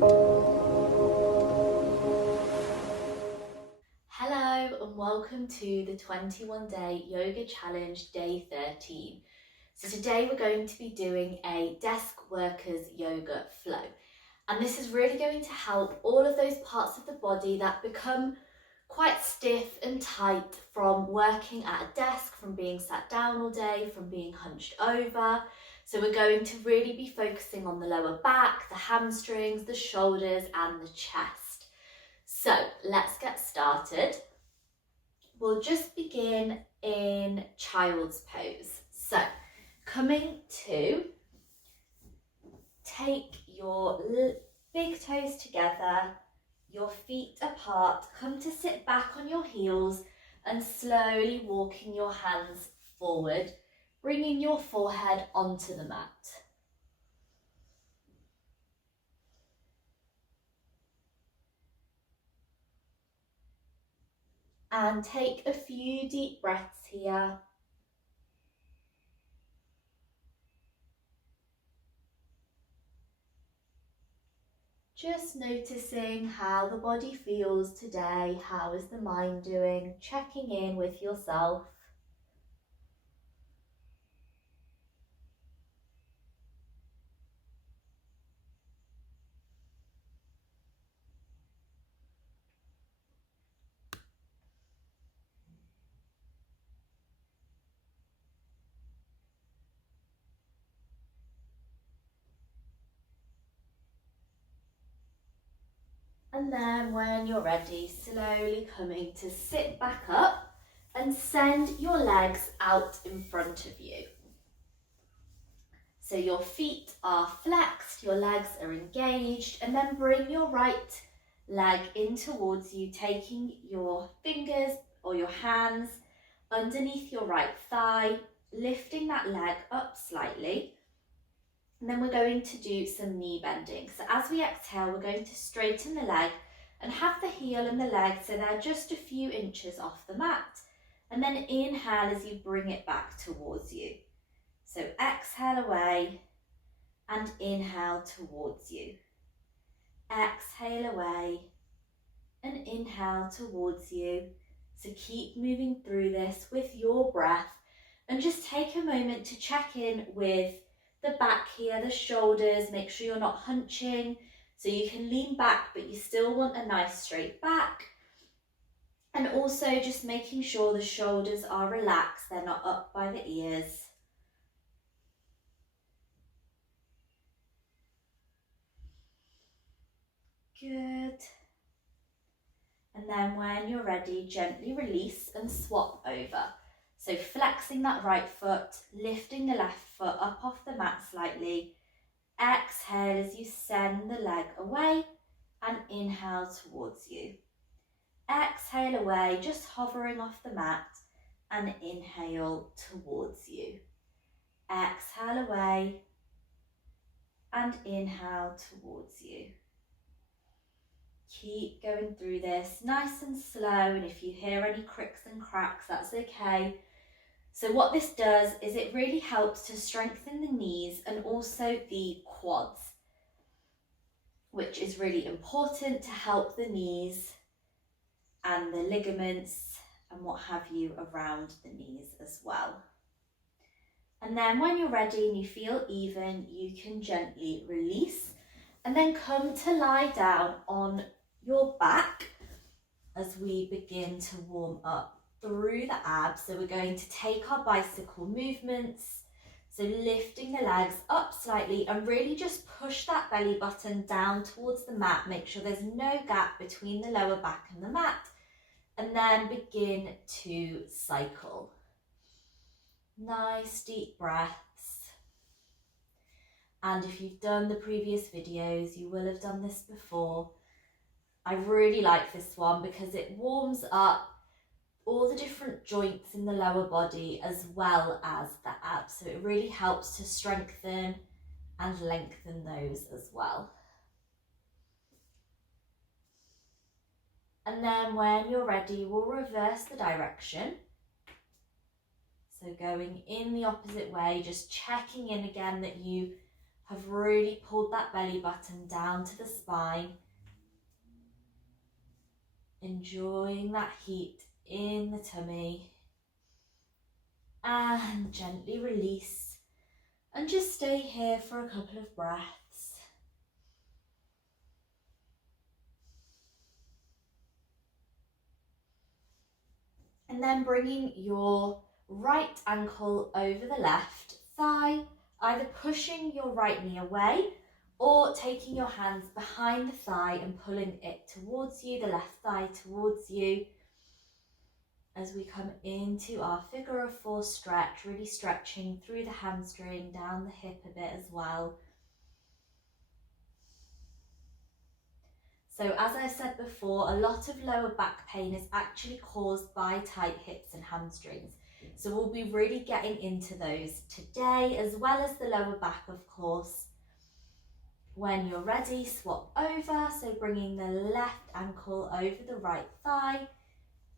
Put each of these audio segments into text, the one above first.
Hello and welcome to the 21-day yoga challenge day 13. So today we're going to be doing a desk workers yoga flow, and this is really going to help all of those parts of the body that become quite stiff and tight from working at a desk, from being sat down all day, from being hunched over. So we're going to really be focusing on the lower back, the hamstrings, the shoulders and the chest. So let's get started. We'll just begin in child's pose. So coming to, take your big toes together, your feet apart, come to sit back on your heels and slowly walking your hands forward, bringing your forehead onto the mat. And take a few deep breaths here. Just noticing how the body feels today, how is the mind doing, checking in with yourself. And then when you're ready, slowly coming to sit back up and send your legs out in front of you. So your feet are flexed, your legs are engaged, and then bring your right leg in towards you, taking your fingers or your hands underneath your right thigh, lifting that leg up slightly. And then we're going to do some knee bending. So as we exhale, we're going to straighten the leg and have the heel and the leg so they're just a few inches off the mat. And then inhale as you bring it back towards you. So exhale away and inhale towards you. Exhale away and inhale towards you. So keep moving through this with your breath and just take a moment to check in with the back here, the shoulders. Make sure you're not hunching, so you can lean back but you still want a nice straight back. And also just making sure the shoulders are relaxed, they're not up by the ears. Good. And then when you're ready, gently release and swap over. So flexing that right foot, lifting the left foot up off the mat slightly. Exhale as you send the leg away and inhale towards you. Exhale away, just hovering off the mat, and inhale towards you. Exhale away and inhale towards you. Keep going through this nice and slow, and if you hear any cricks and cracks, that's okay. So what this does is it really helps to strengthen the knees and also the quads, which is really important to help the knees and the ligaments and what have you around the knees as well. And then when you're ready and you feel even, you can gently release and then come to lie down on your back as we begin to warm up through the abs. So we're going to take our bicycle movements, so lifting the legs up slightly and really just push that belly button down towards the mat. Make sure there's no gap between the lower back and the mat, and then begin to cycle. Nice deep breaths. And if you've done the previous videos, you will have done this before. I really like this one because it warms up all the different joints in the lower body as well as the abs. So it really helps to strengthen and lengthen those as well. And then when you're ready, we'll reverse the direction. So going in the opposite way, just checking in again that you have really pulled that belly button down to the spine. Enjoying that heat in the tummy. And gently release. And just stay here for a couple of breaths. And then bringing your right ankle over the left thigh, either pushing your right knee away or taking your hands behind the thigh and pulling it towards you, the left thigh towards you, as we come into our figure of four stretch, really stretching through the hamstring, down the hip a bit as well. So as I said before, a lot of lower back pain is actually caused by tight hips and hamstrings. So we'll be really getting into those today, as well as the lower back, of course. When you're ready, swap over. So bringing the left ankle over the right thigh,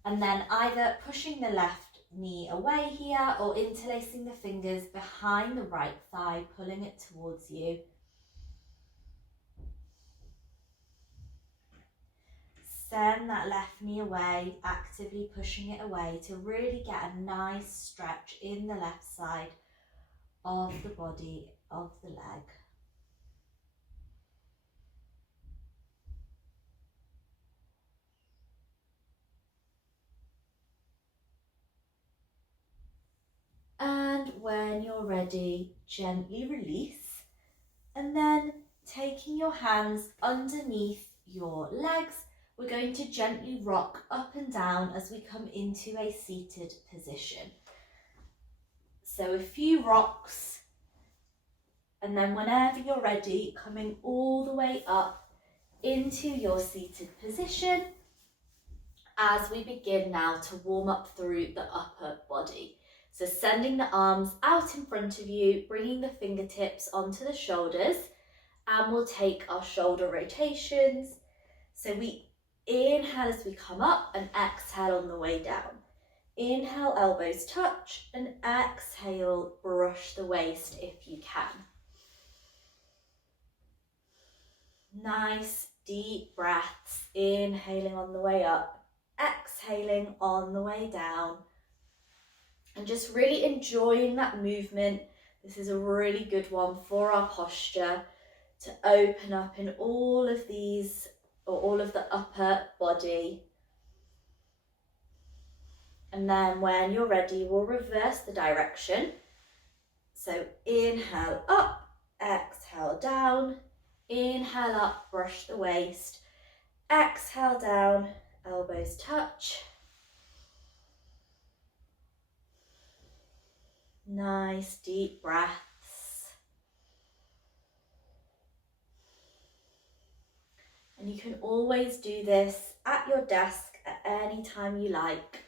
and then either pushing the left knee away here or interlacing the fingers behind the right thigh, pulling it towards you. Send that left knee away, actively pushing it away to really get a nice stretch in the left side of the body, of the leg. And when you're ready, gently release. And then taking your hands underneath your legs, we're going to gently rock up and down as we come into a seated position. So a few rocks, and then whenever you're ready, coming all the way up into your seated position as we begin now to warm up through the upper body. So sending the arms out in front of you, bringing the fingertips onto the shoulders, and we'll take our shoulder rotations. So we inhale as we come up and exhale on the way down. Inhale, elbows touch, and exhale, brush the waist if you can. Nice deep breaths, inhaling on the way up, exhaling on the way down, and just really enjoying that movement. This is a really good one for our posture to open up in all of these, or all of the upper body. And then when you're ready, we'll reverse the direction. So inhale up, exhale down, inhale up, brush the waist, exhale down, elbows touch. Nice deep breaths. And you can always do this at your desk at any time you like.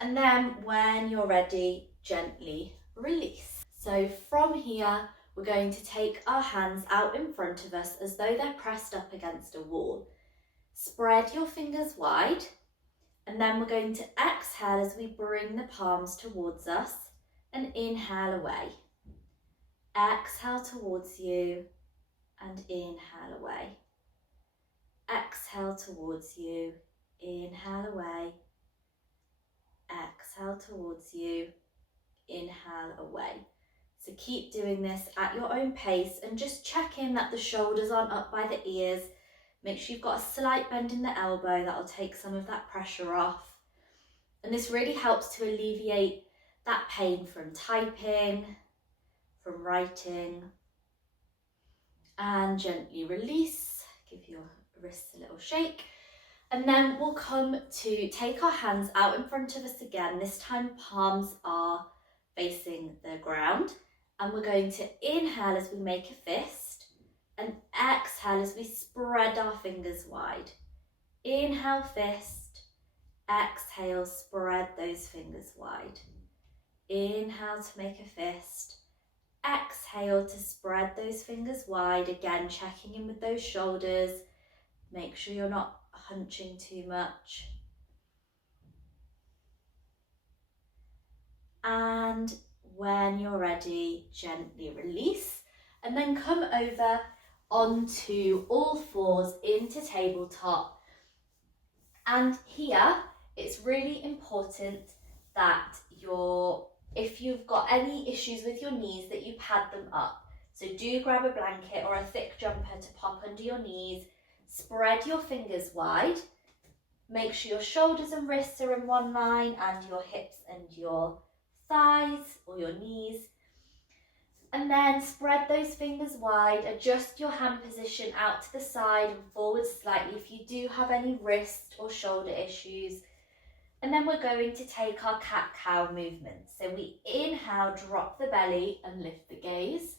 And then when you're ready, gently release. So from here, we're going to take our hands out in front of us as though they're pressed up against a wall. Spread your fingers wide, and then we're going to exhale as we bring the palms towards us and inhale away. Exhale towards you and inhale away. Exhale towards you, inhale away. Exhale towards you, inhale away. So keep doing this at your own pace and just check in that the shoulders aren't up by the ears. Make sure you've got a slight bend in the elbow, that'll take some of that pressure off. And this really helps to alleviate that pain from typing, from writing. And gently release, give your wrists a little shake. And then we'll come to take our hands out in front of us again. This time palms are facing the ground. And we're going to inhale as we make a fist and exhale as we spread our fingers wide. Inhale, fist. Exhale, spread those fingers wide. Inhale to make a fist. Exhale to spread those fingers wide. Again, checking in with those shoulders. Make sure you're not hunching too much. And when you're ready, gently release. and then come over onto all fours into tabletop. And here it's really important that if you've got any issues with your knees, that you pad them up. So do grab a blanket or a thick jumper to pop under your knees. Spread your fingers wide. Make sure your shoulders and wrists are in one line, and your hips and your thighs or your knees. And then spread those fingers wide. Adjust your hand position out to the side and forward slightly if you do have any wrist or shoulder issues. And then we're going to take our cat-cow movement. So we inhale, drop the belly and lift the gaze.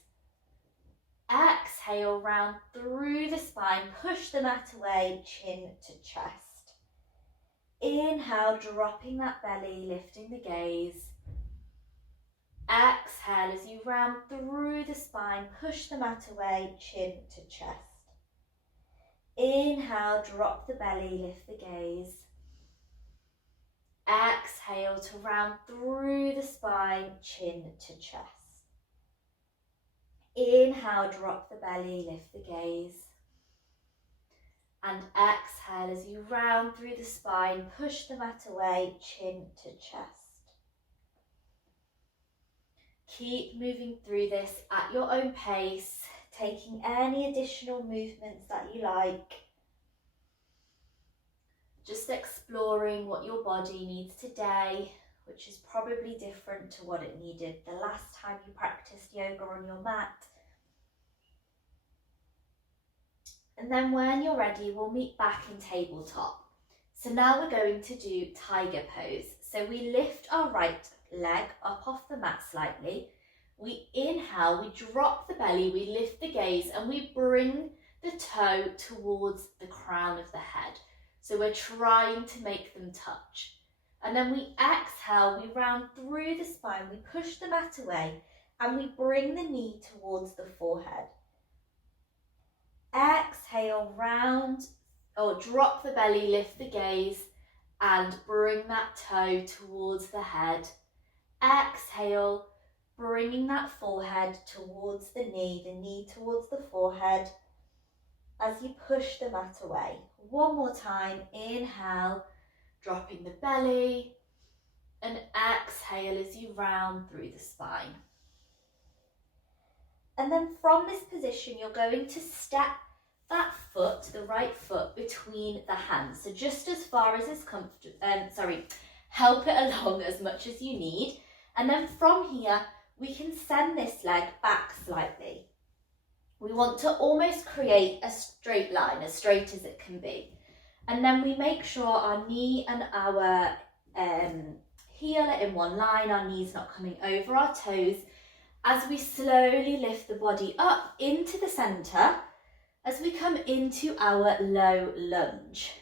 Exhale, round through the spine, push the mat away, chin to chest. Inhale, dropping that belly, lifting the gaze. Exhale as you round through the spine, push the mat away, chin to chest. Inhale, drop the belly, lift the gaze. Exhale to round through the spine, chin to chest. Inhale, drop the belly, lift the gaze. And exhale as you round through the spine, push the mat away, chin to chest. Keep moving through this at your own pace, taking any additional movements that you like. Just exploring what your body needs today, which is probably different to what it needed the last time you practiced yoga on your mat. And then when you're ready, we'll meet back in tabletop. So now we're going to do tiger pose. So we lift our right leg up off the mat slightly. We inhale, we drop the belly, we lift the gaze, and we bring the toe towards the crown of the head. So we're trying to make them touch. And then we exhale, we round through the spine, we push the mat away, and we bring the knee towards the forehead. Exhale, round, or drop the belly, lift the gaze, and bring that toe towards the head. Exhale, bringing that forehead towards the knee towards the forehead as you push the mat away. One more time, inhale, dropping the belly, and exhale as you round through the spine. And then from this position, you're going to step that foot, the right foot, between the hands. So just as far as is comfortable, help it along as much as you need. And then from here, we can send this leg back slightly. We want to almost create a straight line, as straight as it can be. And then we make sure our knee and our heel are in one line, our knees not coming over our toes, as we slowly lift the body up into the centre as we come into our low lunge.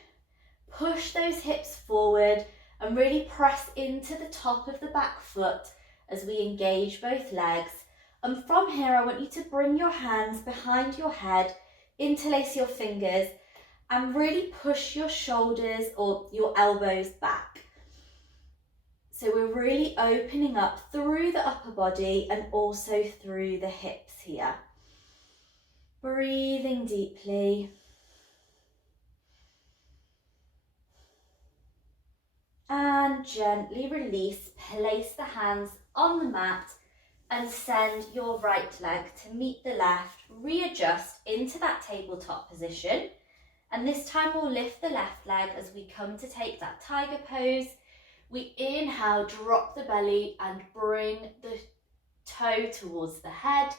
Push those hips forward and really press into the top of the back foot as we engage both legs. And from here, I want you to bring your hands behind your head, interlace your fingers, and really push your shoulders or your elbows back. So we're really opening up through the upper body and also through the hips here. Breathing deeply. And gently release, place the hands on the mat and send your right leg to meet the left. Readjust into that tabletop position. And this time we'll lift the left leg as we come to take that tiger pose. We inhale, drop the belly and bring the toe towards the head.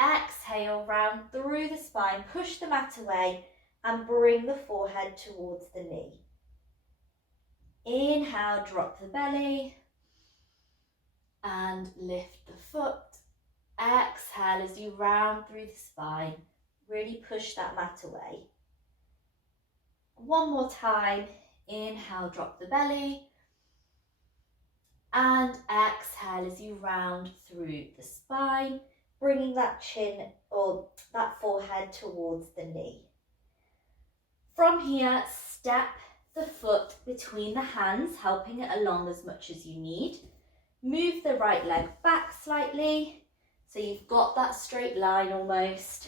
Exhale, round through the spine, push the mat away and bring the forehead towards the knee. Inhale, drop the belly and lift the foot. Exhale as you round through the spine, really push that mat away. One more time, inhale, drop the belly. And exhale as you round through the spine, bringing that chin or that forehead towards the knee. From here, step the foot between the hands, helping it along as much as you need. Move the right leg back slightly. So you've got that straight line almost.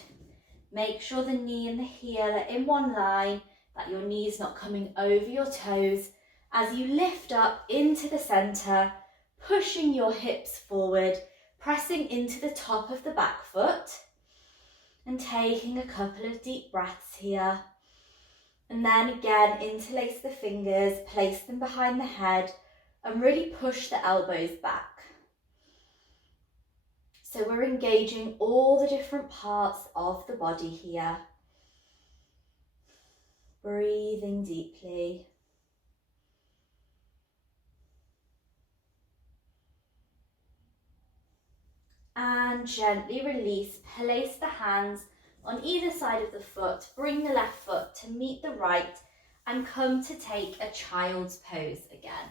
Make sure the knee and the heel are in one line, that your knee is not coming over your toes. As you lift up into the centre, pushing your hips forward, pressing into the top of the back foot, and taking a couple of deep breaths here. And then again, interlace the fingers, place them behind the head, and really push the elbows back. So we're engaging all the different parts of the body here. Breathing deeply. And gently release. Place the hands on either side of the foot. Bring the left foot to meet the right and come to take a child's pose again.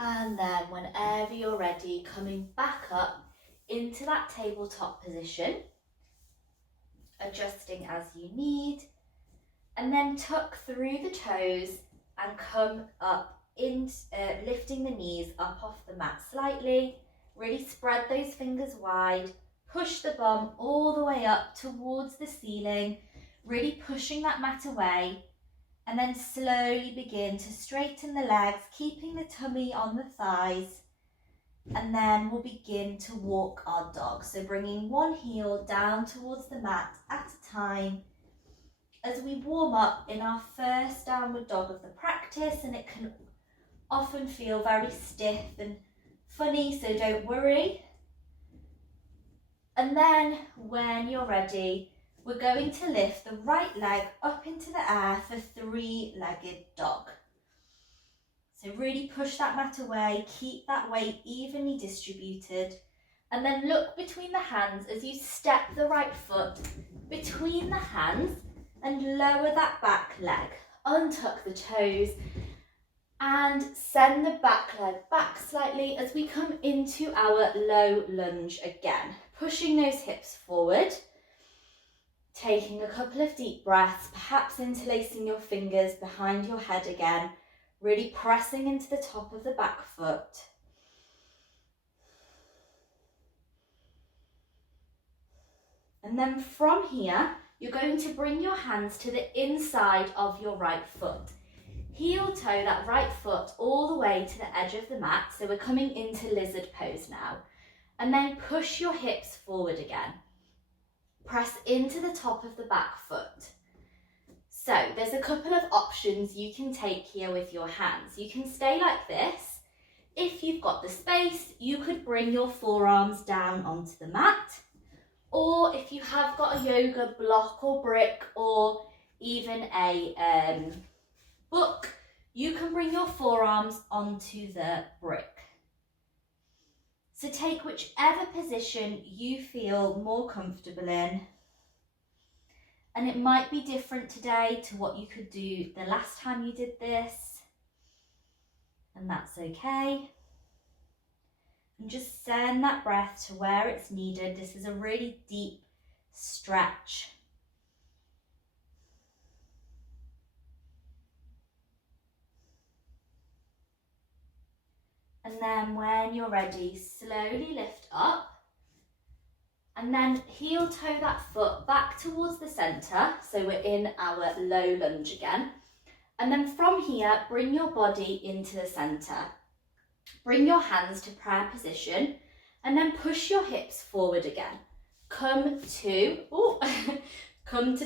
And then whenever you're ready, coming back up into that tabletop position, adjusting as you need, and then tuck through the toes and come up, lifting the knees up off the mat slightly. Really spread those fingers wide, push the bum all the way up towards the ceiling, really pushing that mat away. And then slowly begin to straighten the legs, keeping the tummy on the thighs. And then we'll begin to walk our dog. So bringing one heel down towards the mat at a time as we warm up in our first downward dog of the practice. And it can often feel very stiff and funny, so don't worry. And then when you're ready, we're going to lift the right leg up into the air for three-legged dog. So really push that mat away, keep that weight evenly distributed, and then look between the hands as you step the right foot between the hands and lower that back leg. Untuck the toes and send the back leg back slightly as we come into our low lunge again. Pushing those hips forward. Taking a couple of deep breaths, perhaps interlacing your fingers behind your head again, really pressing into the top of the back foot. And then from here, you're going to bring your hands to the inside of your right foot. Heel toe that right foot all the way to the edge of the mat. So we're coming into lizard pose now. And then push your hips forward again. Press into the top of the back foot. So there's a couple of options you can take here with your hands. You can stay like this. If you've got the space, you could bring your forearms down onto the mat. Or if you have got a yoga block or brick or even a book, you can bring your forearms onto the brick. So take whichever position you feel more comfortable in. And it might be different today to what you could do the last time you did this. And that's okay. And just send that breath to where it's needed. This is a really deep stretch. And then when you're ready, slowly lift up and then heel toe that foot back towards the centre. So we're in our low lunge again. And then from here, bring your body into the centre. Bring your hands to prayer position and then push your hips forward again. Come to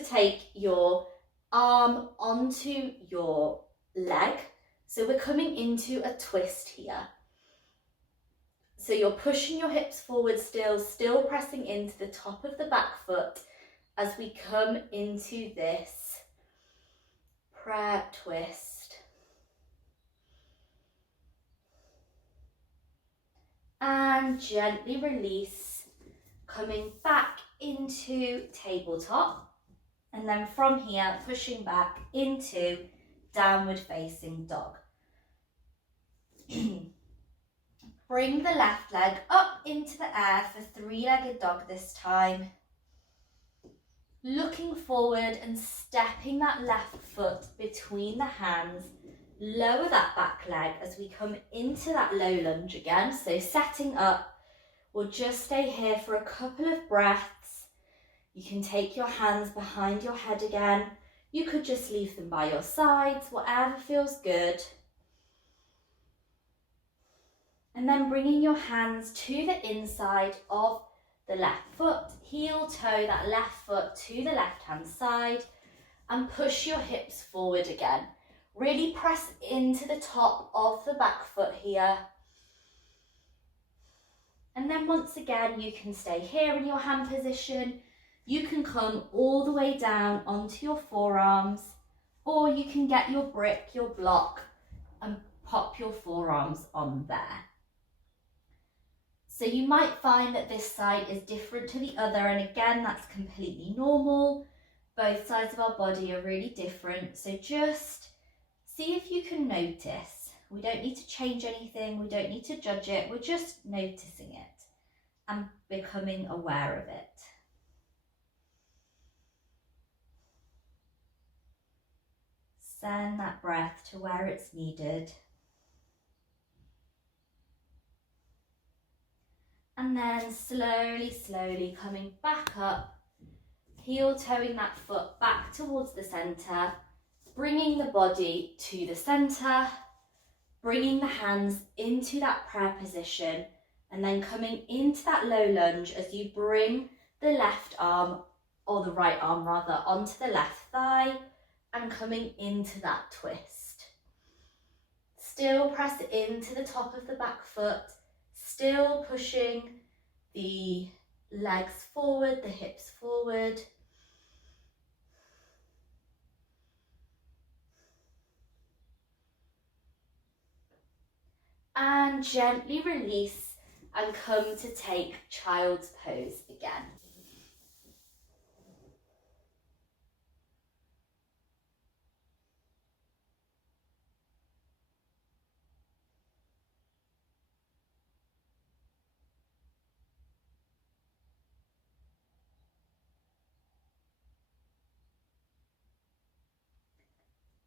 take your arm onto your leg. So we're coming into a twist here. So you're pushing your hips forward still pressing into the top of the back foot as we come into this prayer twist. And gently release, coming back into tabletop. And then from here, pushing back into downward facing dog. Bring the left leg up into the air for three-legged dog this time. Looking forward and stepping that left foot between the hands. Lower that back leg as we come into that low lunge again. So setting up, we'll just stay here for a couple of breaths. You can take your hands behind your head again. You could just leave them by your sides, whatever feels good. And then bringing your hands to the inside of the left foot, heel toe that left foot to the left hand side, and push your hips forward again. Really press into the top of the back foot here. And then once again, you can stay here in your hand position. You can come all the way down onto your forearms, or you can get your brick, your block, and pop your forearms on there. So you might find that this side is different to the other, and again, that's completely normal. Both sides of our body are really different, so just see if you can notice. We don't need to change anything, we don't need to judge it, we're just noticing it and becoming aware of it. Send that breath to where it's needed. And then slowly coming back up, heel toeing that foot back towards the centre, bringing the body to the centre, bringing the hands into that prayer position, and then coming into that low lunge as you bring the left arm, or the right arm rather, onto the left thigh and coming into that twist. Still press into the top of the back foot, still pushing the legs forward, the hips forward. And gently release and come to take child's pose again.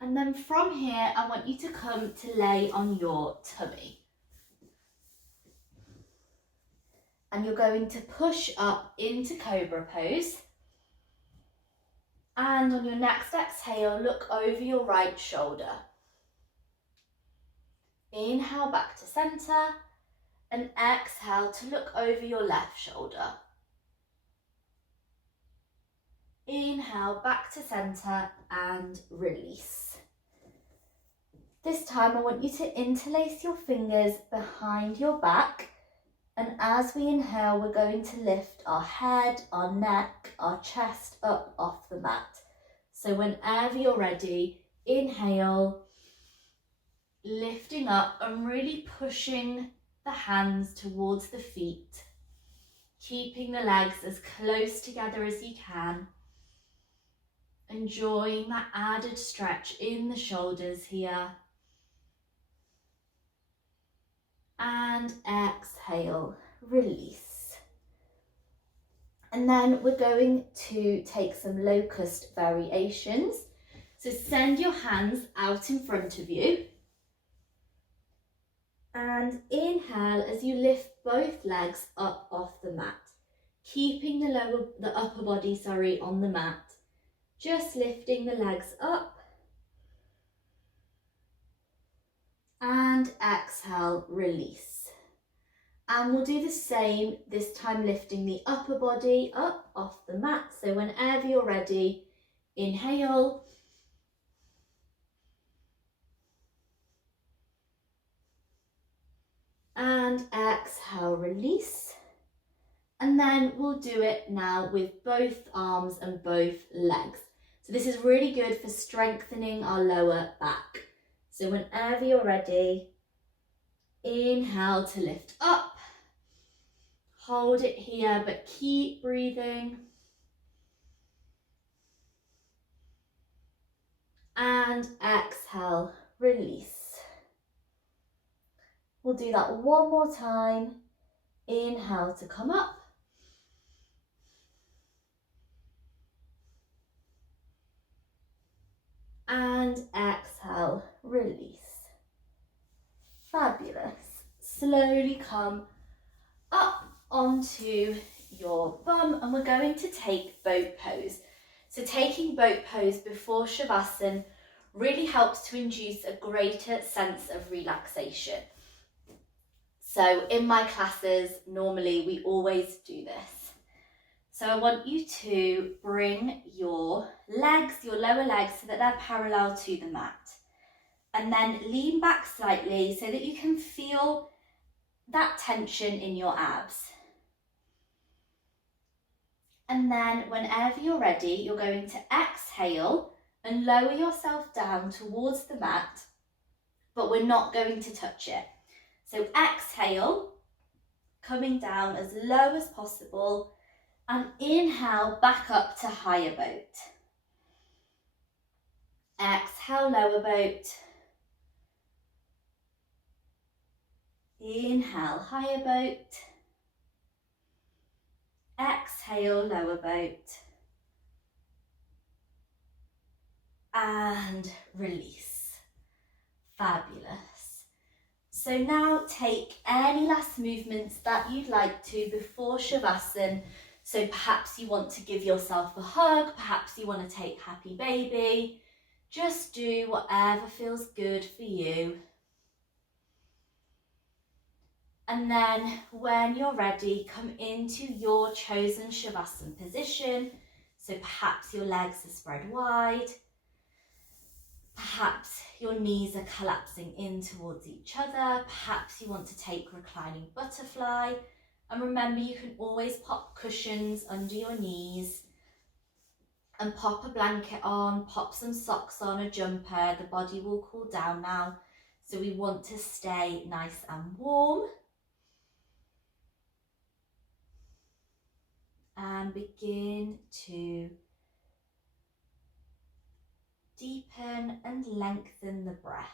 And then from here, I want you to come to lay on your tummy. And you're going to push up into cobra pose. And on your next exhale, look over your right shoulder. Inhale back to center and exhale to look over your left shoulder. Inhale back to center and release. This time I want you to interlace your fingers behind your back, and as we inhale we're going to lift our head, our neck, our chest up off the mat. So whenever you're ready, inhale, lifting up and really pushing the hands towards the feet, keeping the legs as close together as you can. Enjoying that added stretch in the shoulders here. And exhale, release. And then we're going to take some locust variations. So send your hands out in front of you. And inhale as you lift both legs up off the mat, keeping the upper body on the mat. Just lifting the legs up. And exhale, release. And we'll do the same, this time lifting the upper body up off the mat. So whenever you're ready, inhale. And exhale, release. And then we'll do it now with both arms and both legs. So this is really good for strengthening our lower back. So whenever you're ready, inhale to lift up. Hold it here, but keep breathing. And exhale, release. We'll do that one more time. Inhale to come up. And exhale, release. Fabulous. Slowly come up onto your bum and we're going to take boat pose. So taking boat pose before Shavasana really helps to induce a greater sense of relaxation. So in my classes, normally we always do this. So I want you to bring your legs, your lower legs, so that they're parallel to the mat. And then lean back slightly so that you can feel that tension in your abs. And then whenever you're ready, you're going to exhale and lower yourself down towards the mat, but we're not going to touch it. So exhale, coming down as low as possible, and inhale back up to higher boat. Exhale, lower boat. Inhale, higher boat. Exhale, lower boat. And release. Fabulous. So now take any last movements that you'd like to before Shavasana. So perhaps you want to give yourself a hug, perhaps you want to take happy baby. Just do whatever feels good for you. And then when you're ready, come into your chosen Shavasana position. So perhaps your legs are spread wide. Perhaps your knees are collapsing in towards each other. Perhaps you want to take reclining butterfly. And remember, you can always pop cushions under your knees and pop a blanket on, pop some socks on, a jumper. The body will cool down now. So we want to stay nice and warm. And begin to deepen and lengthen the breath.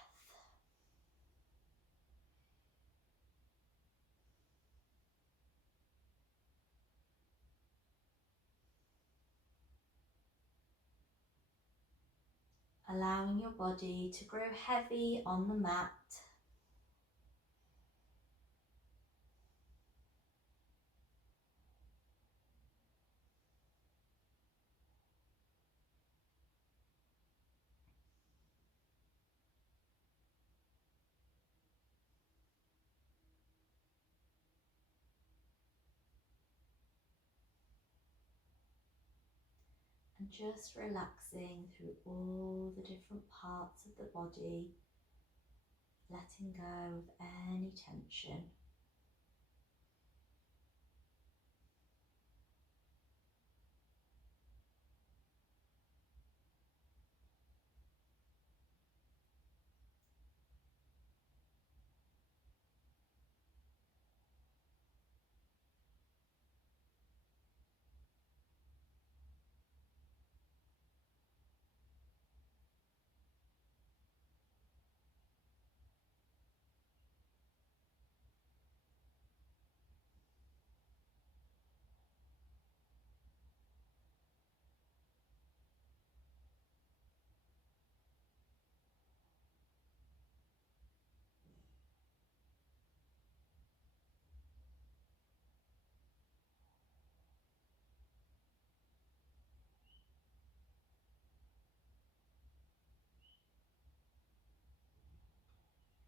Allowing your body to grow heavy on the mat. And just relaxing through all the different parts of the body, letting go of any tension.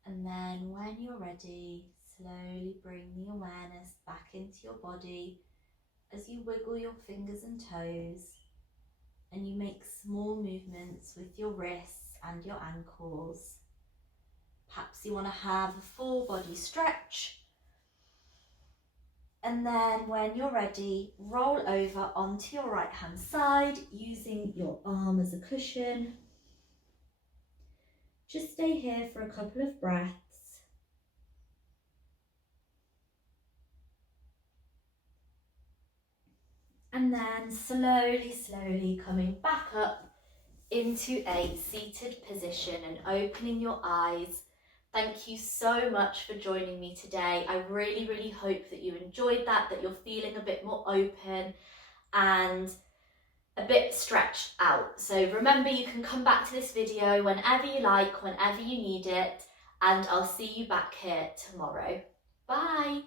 And then when you're ready, slowly bring the awareness back into your body as you wiggle your fingers and toes and you make small movements with your wrists and your ankles. Perhaps you want to have a full body stretch, And then when you're ready, roll over onto your right hand side using your arm as a cushion. Just stay here for a couple of breaths. And then slowly coming back up into a seated position and opening your eyes. Thank you so much for joining me today. I really hope that you enjoyed that you're feeling a bit more open and a bit stretched out. So remember, you can come back to this video whenever you like, whenever you need it, and I'll see you back here tomorrow. Bye.